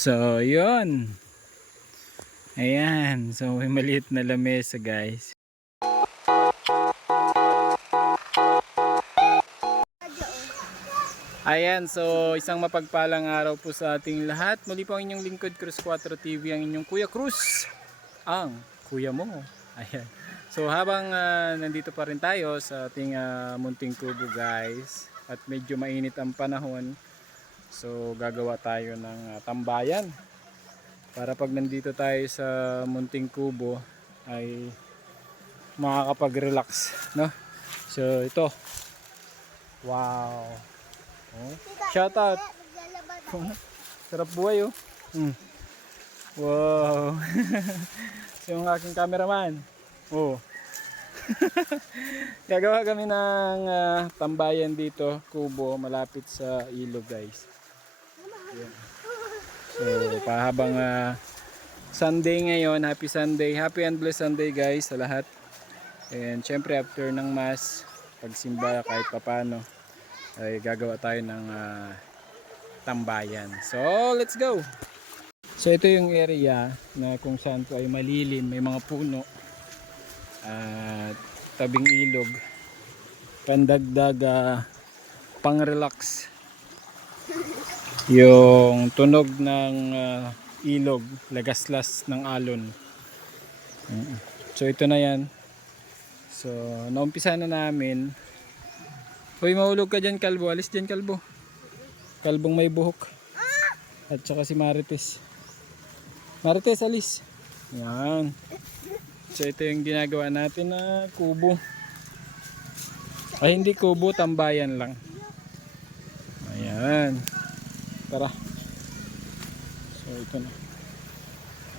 So, yun. Ayan. So, may maliit na lamesa, guys. Ayan. So, isang mapagpalang araw po sa ating lahat. Muli po ang inyong lingkod, Cruz 4 TV, ang inyong Kuya Cruz. Ang kuya mo. Ayan. So, habang nandito pa rin tayo sa ating munting kubo, guys. At medyo mainit ang panahon. So, gagawa tayo ng tambayan. Para pag nandito tayo sa munting kubo ay makakapag-relax, no? So ito. Wow. Oh. Shout out. Sarap buhay, oh. Wow. So yung aking cameraman. Oh. Gagawa kami ng tambayan dito, kubo malapit sa ilog, guys. Yeah. So pahabang Sunday ngayon, happy Sunday, happy and blessed Sunday, guys, sa lahat. And syempre after ng mass, pagsimba kahit papano, ay gagawa tayo ng tambayan. So let's go. So ito yung area na kung saan po ay malilim, may mga puno at tabing ilog, pandagdag pang relax yung tunog ng ilog, lagaslas ng alon. So ito na yan. So naumpisa na namin. Hoy, mahulog ka dyan, kalbo. Alis dyan, kalbo. Kalbong may buhok. At saka si Marites. Marites, alis. Yan. So ito yung ginagawa natin na kubo. Ay, hindi kubo, tambayan lang. Ayan. Tara. So ito na.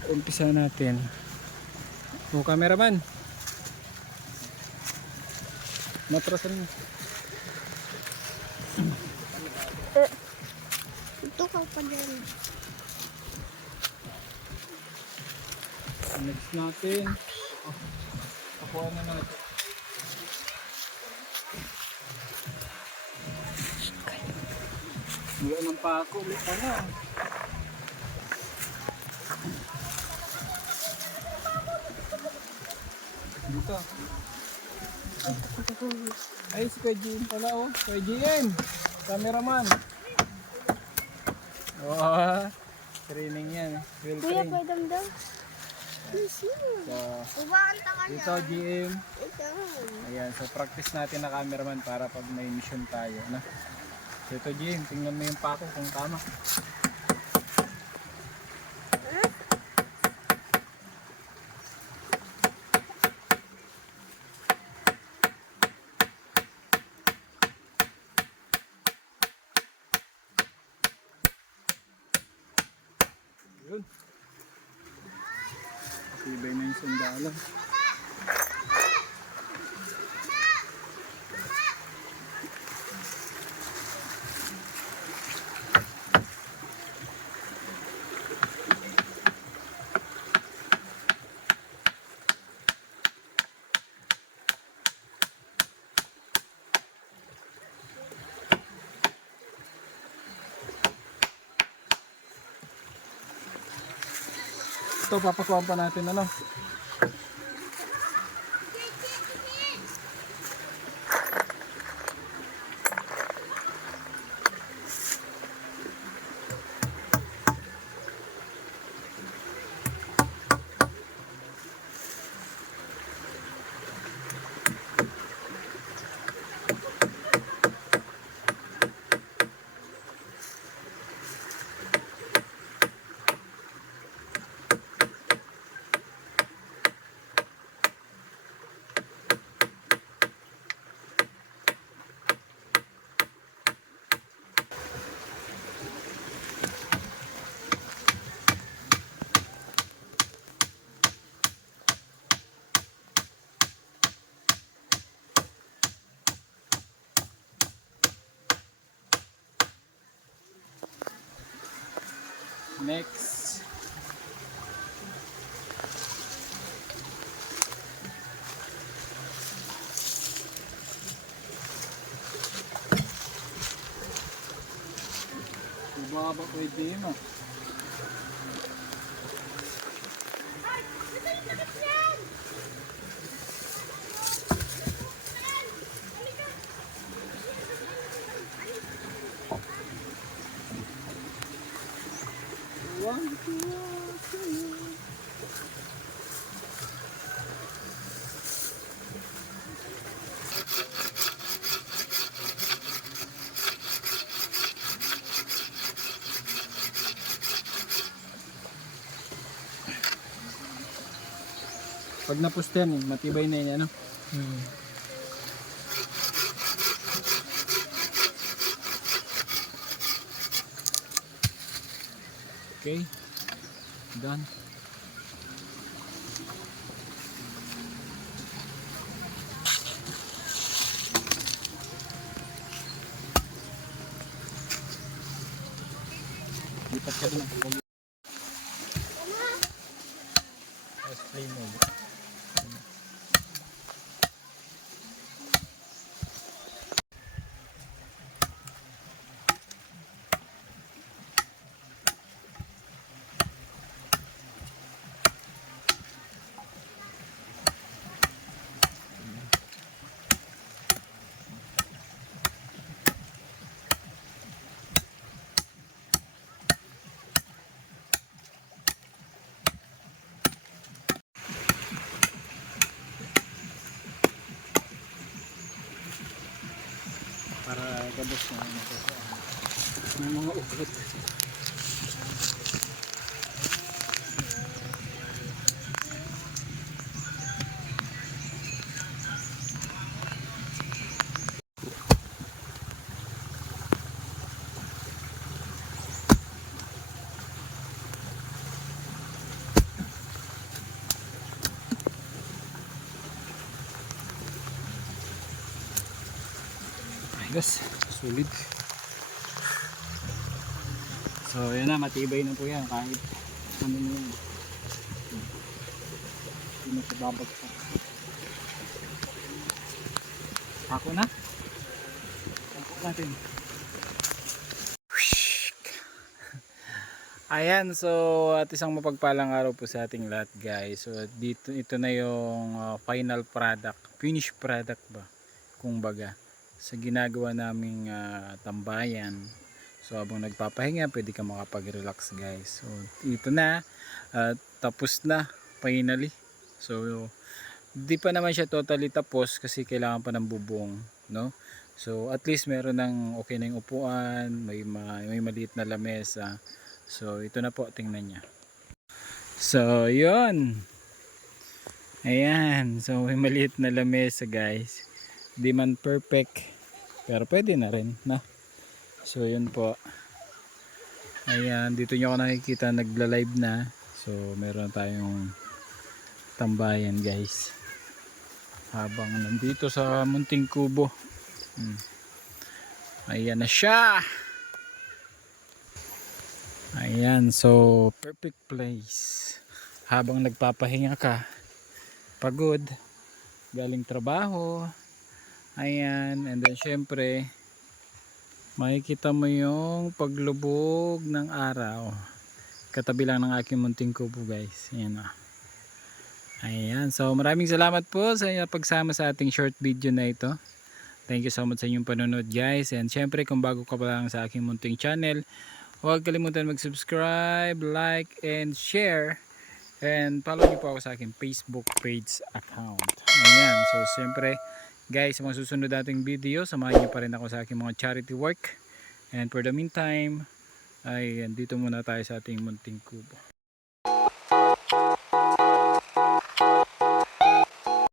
Umpisa natin. O, cameraman. Matrasan mo. Ito ka pa din. Next natin. Kukuha na natin. Wala ng pako. Ulit pa na. Dito. Ay, si Kuya GM pala, oh. Kuya GM. Cameraman. Oh, training yan. Well Kuya, trained. pwede daw. So, Ubaanta ka dito GM. Ito. Ayan, so practice natin na cameraman para pag may mission tayo, na. So ito GM, tingnan mo yung pako kung tama. Yun. Sibay na yung sundalo. Ito, papakuhan pa natin, ano? Next. Baka ba pwede yun, oh. Pag napuste yan, matibay na yan, ano? Okay. Done. Lipat ka doon. Let's play mode. Para gabos na yung mga ugat. Ayos, sulit. So yun na, matibay na po yan kahit ano na yun. Hindi na siya babagsak. Ako na. Ako natin. Ayan, so at isang mapagpalang araw po sa ating lahat guys. So dito, ito na yung final product, finished product ba? Kung baga, sa ginagawa naming tambayan. So habang nagpapahinga, pwede ka makapag-relax guys. So ito na, tapos na finally. So di pa naman siya totally tapos kasi kailangan pa ng bubong, no? So at least meron ng okay na yung upuan, may maliit na lamesa. So ito na po, tingnan niya. So yun. Ayan, so may maliit na lamesa guys. Di man perfect, pero pwede na rin, na. So yun po. Ayan, dito nyo ako nakikita nagla-live na. So meron tayong tambayan guys. Habang nandito sa Munting Kubo. Ayan na siya. Ayan, so perfect place. Habang nagpapahinga ka, pagod, galing trabaho. Ayan, and then syempre makikita mo yung paglubog ng araw. Katabi lang ng aking Munting Kubo guys. Ayan o. Ayan, so maraming salamat po sa pagsama sa ating short video na ito. Thank you so much sa inyong panonood guys. And syempre kung bago ka pa lang sa aking munting channel, huwag kalimutan mag-subscribe, like, and share. And follow niyo po ako sa aking Facebook page account. Ayan, so syempre guys, sa mga susunod nating video, samahan niyo pa rin ako sa aking mga charity work. And for the meantime, ay dito muna tayo sa ating Munting Kubo.